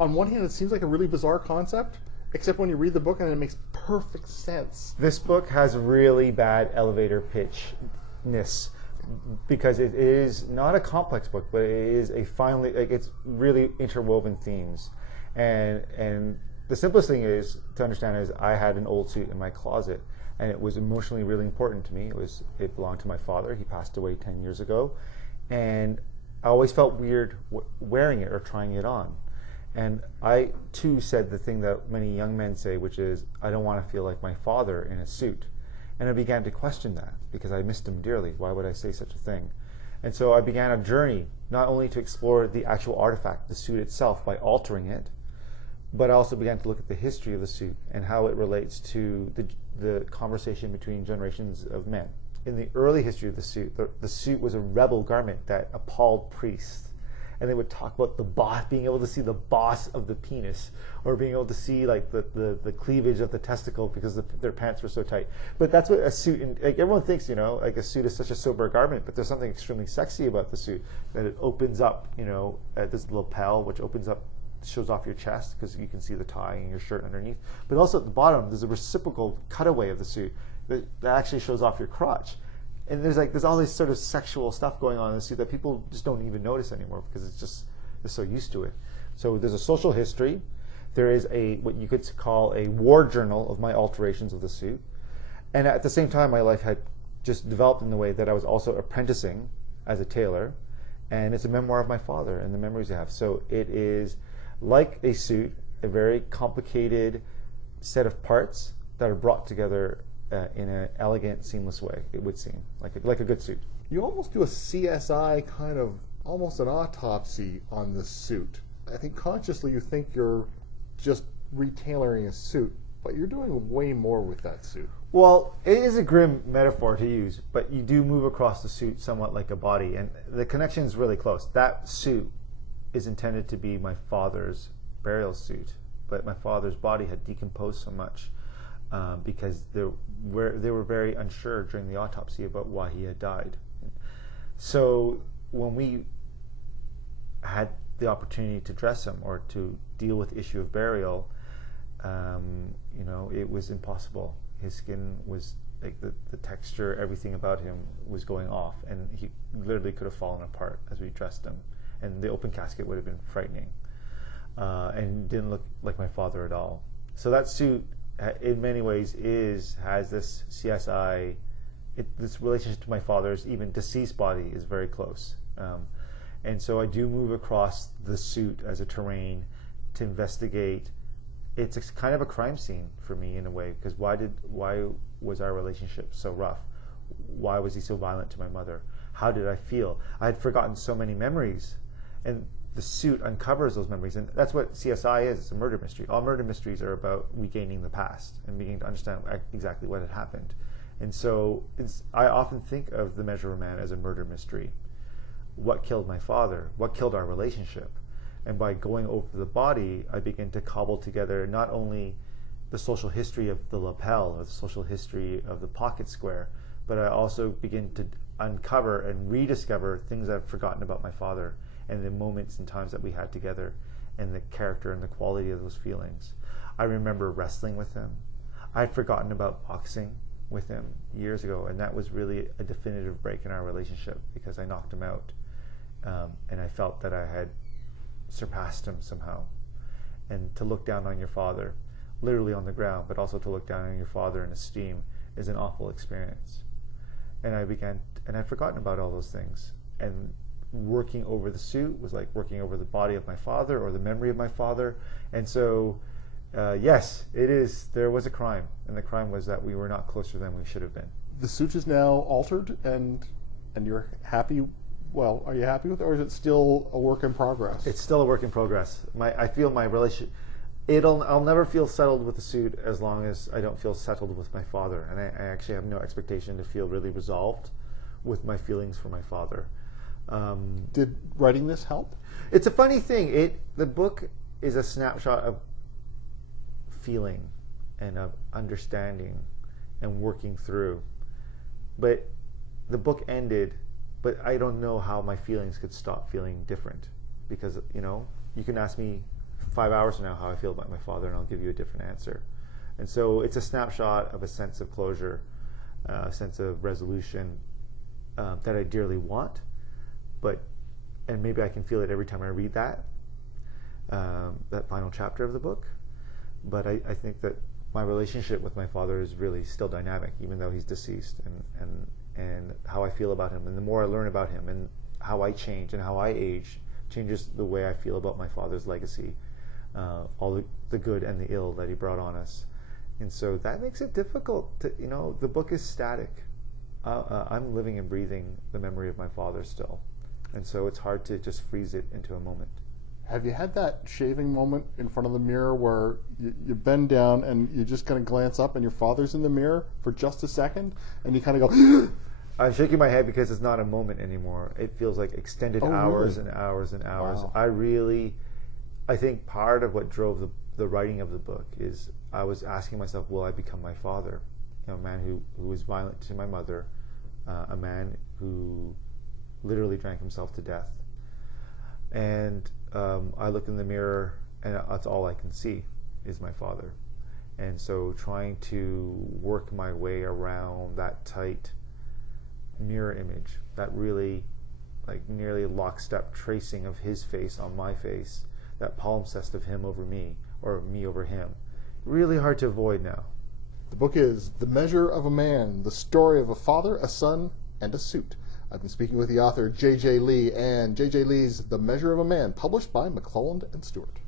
On one hand, it seems like a really bizarre concept, except when you read the book and it makes perfect sense. This book has really bad elevator pitchness because it is not a complex book, but it is a finely, like, it's really interwoven themes. And the simplest thing is to understand is I had an old suit in my closet, and it was emotionally really important to me. It belonged to my father. He passed away 10 years ago, and I always felt weird wearing it or trying it on. And I too said the thing that many young men say, which is, I don't want to feel like my father in a suit. And I began to question that because I missed him dearly. Why would I say such a thing? And so I began a journey not only to explore the actual artifact, the suit itself, by altering it, but I also began to look at the history of the suit and how it relates to the conversation between generations of men. In the early history of the suit was a rebel garment that appalled priests. And they would talk about the boss, being able to see the boss of the penis, or being able to see like the cleavage of the testicle because their pants were so tight. But that's what a suit, like everyone thinks, like a suit is such a sober garment, but there's something extremely sexy about the suit, that it opens up, at this lapel, which opens up, shows off your chest because you can see the tie and your shirt underneath. But also at the bottom, there's a reciprocal cutaway of the suit that actually shows off your crotch. And there's all this sort of sexual stuff going on in the suit that people just don't even notice anymore because they're so used to it. So there's a social history. There is what you could call a war journal of my alterations of the suit. And at the same time, my life had just developed in the way that I was also apprenticing as a tailor. And it's a memoir of my father and the memories I have. So it is like a suit, a very complicated set of parts that are brought together in an elegant, seamless way, it would seem, like a good suit. You almost do a CSI kind of, almost an autopsy on the suit. I think consciously you think you're just retailoring a suit, but you're doing way more with that suit. Well, it is a grim metaphor to use, but you do move across the suit somewhat like a body, and the connection is really close. That suit is intended to be my father's burial suit, but my father's body had decomposed so much because they were very unsure during the autopsy about why he had died. So when we had the opportunity to dress him or to deal with the issue of burial, it was impossible. His skin was like the texture, everything about him was going off, and he literally could have fallen apart as we dressed him. And the open casket would have been frightening, and didn't look like my father at all. So that suit, in many ways, has this CSI, this relationship to my father's even deceased body is very close. And so I do move across the suit as a terrain to investigate. It's kind of a crime scene for me in a way, because why was our relationship so rough? Why was he so violent to my mother? How did I feel? I had forgotten so many memories, and the suit uncovers those memories. And that's what CSI is. It's a murder mystery. All murder mysteries are about regaining the past and beginning to understand exactly what had happened. And so I often think of The Measure of a Man as a murder mystery. What killed my father? What killed our relationship? And by going over the body, I begin to cobble together not only the social history of the lapel or the social history of the pocket square, but I also begin to uncover and rediscover things I've forgotten about my father and the moments and times that we had together and the character and the quality of those feelings. I remember wrestling with him. I'd forgotten about boxing with him years ago, and that was really a definitive break in our relationship because I knocked him out, and I felt that I had surpassed him somehow. And to look down on your father, literally on the ground, but also to look down on your father in esteem, is an awful experience. And I'd forgotten about all those things. And working over the suit was like working over the body of my father or the memory of my father. And so, yes, there was a crime. And the crime was that we were not closer than we should have been. The suit is now altered, and you're happy. Well, are you happy with it, or is it still a work in progress? It's still a work in progress. I feel my relationship, I'll never feel settled with the suit as long as I don't feel settled with my father. And I actually have no expectation to feel really resolved with my feelings for my father. Did writing this help? It's a funny thing. The book is a snapshot of feeling and of understanding and working through. But the book ended, but I don't know how my feelings could stop feeling different. Because, you can ask me 5 hours from now how I feel about my father, and I'll give you a different answer. And so it's a snapshot of a sense of closure, a sense of resolution that I dearly want, and maybe I can feel it every time I read that final chapter of the book. But I think that my relationship with my father is really still dynamic, even though he's deceased, and how I feel about him, and the more I learn about him, and how I change and how I age changes the way I feel about my father's legacy, all the good and the ill that he brought on us. And so that makes it difficult to, the book is static. I'm living and breathing the memory of my father still. And so it's hard to just freeze it into a moment. Have you had that shaving moment in front of the mirror where you bend down and you just kind of glance up and your father's in the mirror for just a second and you kind of go... I'm shaking my head because it's not a moment anymore. It feels like extended hours really? and hours and hours. Wow. I think part of what drove the writing of the book is I was asking myself, will I become my father? A man who was violent to my mother, a man who literally drank himself to death. And I look in the mirror and that's all I can see is my father. And so trying to work my way around that tight mirror image, that really nearly lockstep tracing of his face on my face, that palimpsest of him over me or me over him, really hard to avoid now. The book is The Measure of a Man, the story of a father, a son, and a suit. I've been speaking with the author J.J. Lee, and J.J. Lee's The Measure of a Man, published by McClelland and Stewart.